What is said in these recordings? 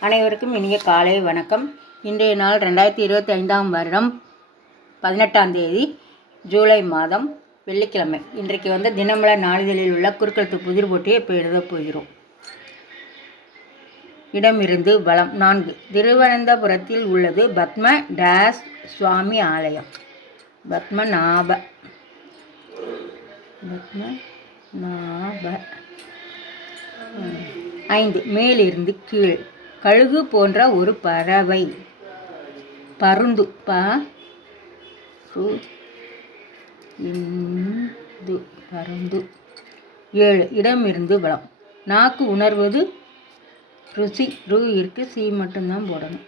அனைவருக்கும் இனிய காலை வணக்கம். இன்றைய நாள் ரெண்டாயிரத்தி இருபத்தி ஐந்தாம் வருடம் பதினெட்டாம் தேதி ஜூலை மாதம் வெள்ளிக்கிழமை. இன்றைக்கு வந்து தினமலர் நாளிதழில் உள்ள குறுக்கெழுத்து புதிர் போட்டியை இப்போ எழுதப் போகிறோம். இடமிருந்து வளம் நான்கு. திருவனந்தபுரத்தில் உள்ளது பத்ம டேஸ் சுவாமி ஆலயம். பத்மநாப பத்ம நாப. ஐந்து. மேலிருந்து கீழ். கழுகு போன்ற ஒரு பறவை. பருந்து ப இந்து பருந்து. ஏழு இடமிருந்து வளம். நாக்கு உணர்வது ருசி ரு இருக்கு சி மட்டும்தான் போடணும்.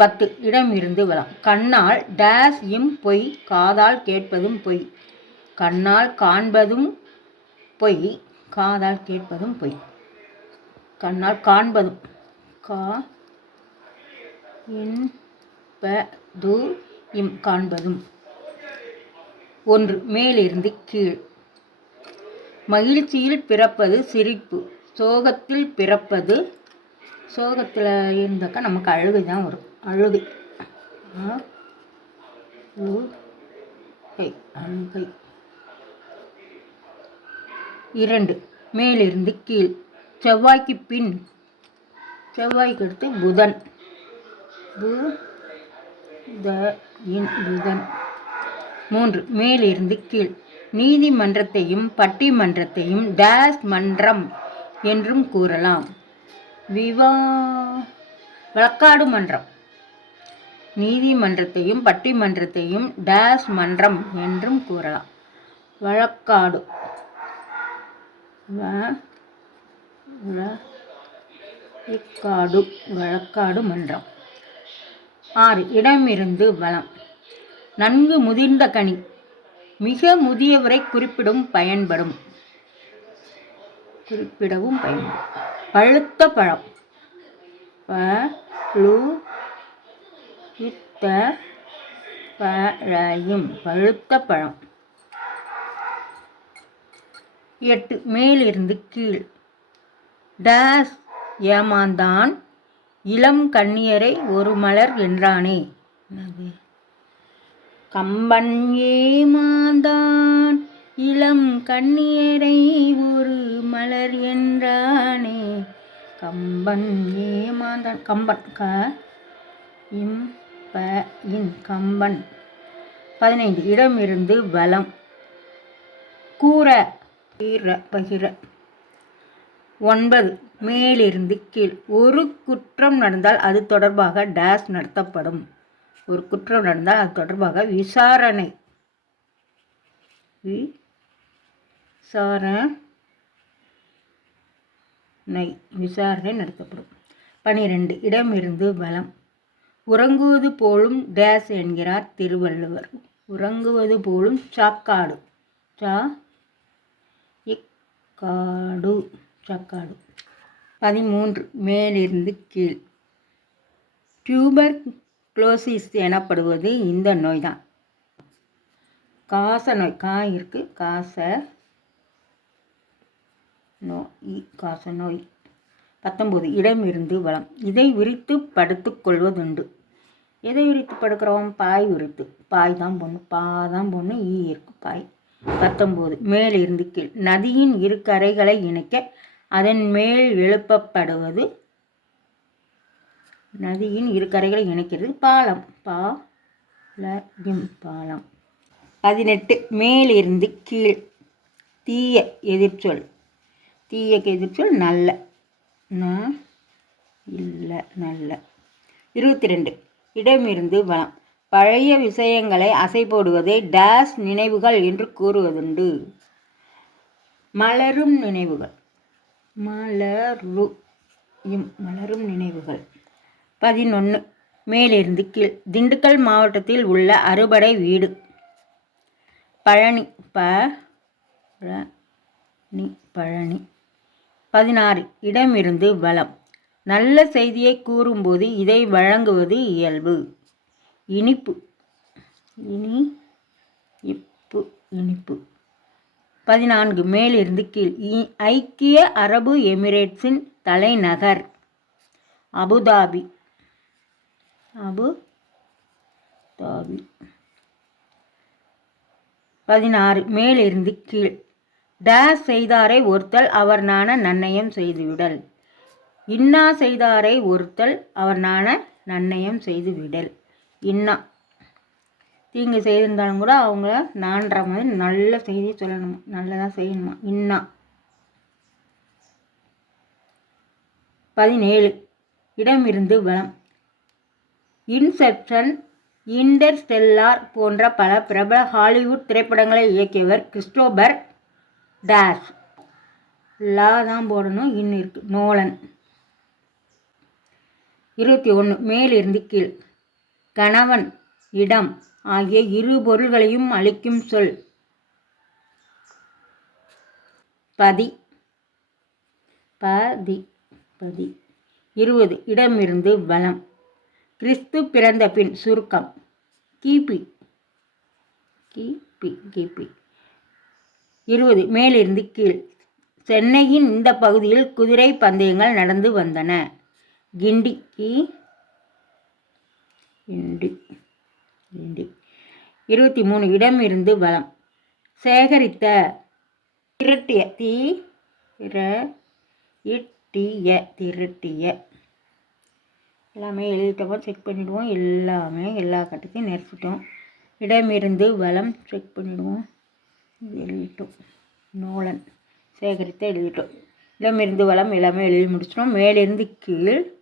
பத்து இடம் இருந்து வளம். கண்ணால் டேஸ் இம் பொய் காதால் கேட்பதும் பொய். கண்ணால் காண்பதும் பொய் காதால் கேட்பதும் பொய். கண்ணால் காண்பதும். கா து இம் காண்பதும். ஒன்று மேலிருந்து கீழ். மகிழ்ச்சியில் பிறப்பது சிரிப்பு. சோகத்தில் பிறப்பது சோகத்தில் இருந்தாக்கா நமக்கு அழுகு தான் வரும். அழுகை. அழுகை. இரண்டு மேலிருந்து கீழ். செவ்வாய்க்கு பின் செவ்வாய்க்கு அடுத்து புதன். பு த இன் புதன். மூன்று மேலிருந்து கீழ். நீதிமன்றத்தையும் பட்டிமன்றத்தையும் டேஸ் மன்றம் என்றும் கூறலாம். விவா வழக்காடு மன்றம். நீதிமன்றத்தையும் பட்டிமன்றத்தையும் டேஸ் மன்றம் என்றும் கூறலாம். வழக்காடு இக்காடு வழக்காடு மன்றம். ஆறு இடமிருந்து வளம். நன்கு முதிர்ந்த கனி. மிக முதியவரை குறிப்பிடும் பயன்படும். குறிப்பிடவும் பயன்படும். பழுத்த பழம். பழுத்த பழையும். பழுத்த பழம். எட்டு மேலிருந்து கீழ். டேஸ் ஏமாந்தான் இளம் கண்ணியரை ஒரு மலர் என்றானே. கம்பன் ஏமாந்தான் இளம் கண்ணியரை ஒரு மலர் என்றானே. கம்பன் ஏமாந்தான். கம்பன் க இம் ப இன் கம்பன். பதினைந்து. இடமிருந்து வலம். கூற பகிர பகிர. ஒன்பது. மேலிருந்து கீழ். ஒரு குற்றம் நடந்தால் அது தொடர்பாக டேஸ் நடத்தப்படும். ஒரு குற்றம் நடந்தால் அது தொடர்பாக விசாரணை. விசாரணை. விசாரணை நடத்தப்படும். பனிரெண்டு. இடமிருந்து பலம் உறங்குவது போலும் டேஸ் என்கிறார் திருவள்ளுவர். உறங்குவது போலும் சாக்காடு. சா இக்காடு சக்காடு பதிமூன்று மேலிருந்து கீழ். டியூபர் குளோசிஸ் எனப்படுவது இந்த நோய் தான் காச நோய் கா இருக்கு காச நோய் காச நோய். பத்தொம்போது இடமிருந்து வளம். இதை விரித்து படுத்துக்கொள்வதுண்டு எதை விரித்து படுக்கிறோம்? பாய் விரித்து. பாய் தான் பொண்ணு. பா தான் பொண்ணு ஈ இருக்கு பாய். பத்தொம்போது மேலிருந்து கீழ். நதியின் இரு கரைகளை இணைக்க அதன் மேல் எழுப்பப்படுவது நதியின் இரு கரைகளை இணைக்கிறது. பாலம். பா ல இம் பாலம். பதினெட்டு. மேலிருந்து கீழ். தீய எதிர்ச்சொல். தீயக்கு எதிர்ச்சொல் நல்ல. ந இல்லை நல்ல. இருபத்தி ரெண்டு இடமிருந்து வளம். பழைய விஷயங்களை அசை போடுவதை டேஸ் நினைவுகள் என்று கூறுவதுண்டு. மலரும் நினைவுகள். மலரு. இம் மலரும் நினைவுகள். பதினொன்று மேலிருந்து கீழ். திண்டுக்கல் மாவட்டத்தில் உள்ள அறுபடை வீடு. பழனி ப பழனி பழனி. பதினாறு. இடமிருந்து வளம். நல்ல செய்தியை கூறும்போது இதை வழங்குவது இயல்பு. இனிப்பு. இனி இப்பு இனிப்பு. பதினான்கு மேலிருந்து கீழ். இ- ஐக்கிய அரபு எமிரேட்ஸின் தலைநகர் அபுதாபி. அபு தாபி பதினாறு மேலிருந்து கீழ். டேஸ் செய்தாரை ஒருத்தல் அவர் நாண நன்னயம் செய்துவிடல். இன்னா செய்தாரை ஒருத்தல் அவர் நாண நன்னயம் செய்துவிடல். இன்னா. தீங்கு செய்திருந்தாலும் கூட அவங்கள நான்ற மாதிரி நல்ல செய்தி சொல்லணுமா? நல்லதாக செய்யணுமா? இன்னா. பதினேழு. இடமிருந்து வளம். இன்செப்ஷன் இன்டர்ஸ்டெல்லார் போன்ற பல பிரபல ஹாலிவுட் திரைப்படங்களை இயக்கியவர் கிறிஸ்டோபர் டேஷ் லா தான் போடணும் இன் இருக்கு. நோலன். இருபத்தி ஒன்று மேலிருந்து கீழ். கணவன் இடம். ஆகிய இரு பொருள்களையும் அளிக்கும் சொல். பதி. பதி. பதி. இருபது. இடமிருந்து வலம். கிறிஸ்து பிறந்த பின் சுருக்கம். கிபி. கிபி கிபி. இருபது. மேலிருந்து கீழ். சென்னையின் இந்த பகுதியில் குதிரை பந்தயங்கள் நடந்து வந்தன. கிண்டி. கி. கிண்டி. கிண்டி இருபத்தி மூணு இடம் இருந்து வளம். சேகரித்த திரட்டிய தீ ர இட்டிய திரட்டிய. எல்லாமே எழுதிட்டோமா செக் பண்ணிவிடுவோம் எல்லாமே எல்லா கட்டத்தையும் நிறுத்திட்டோம். இடமிருந்து வளம் செக் பண்ணிவிடுவோம் எழுதிட்டோம். நோலன். சேகரித்த எழுதிட்டோம். இடமிருந்து வளம் எல்லாமே எழுதி முடிச்சிட்டோம். மேலிருந்து கீழ்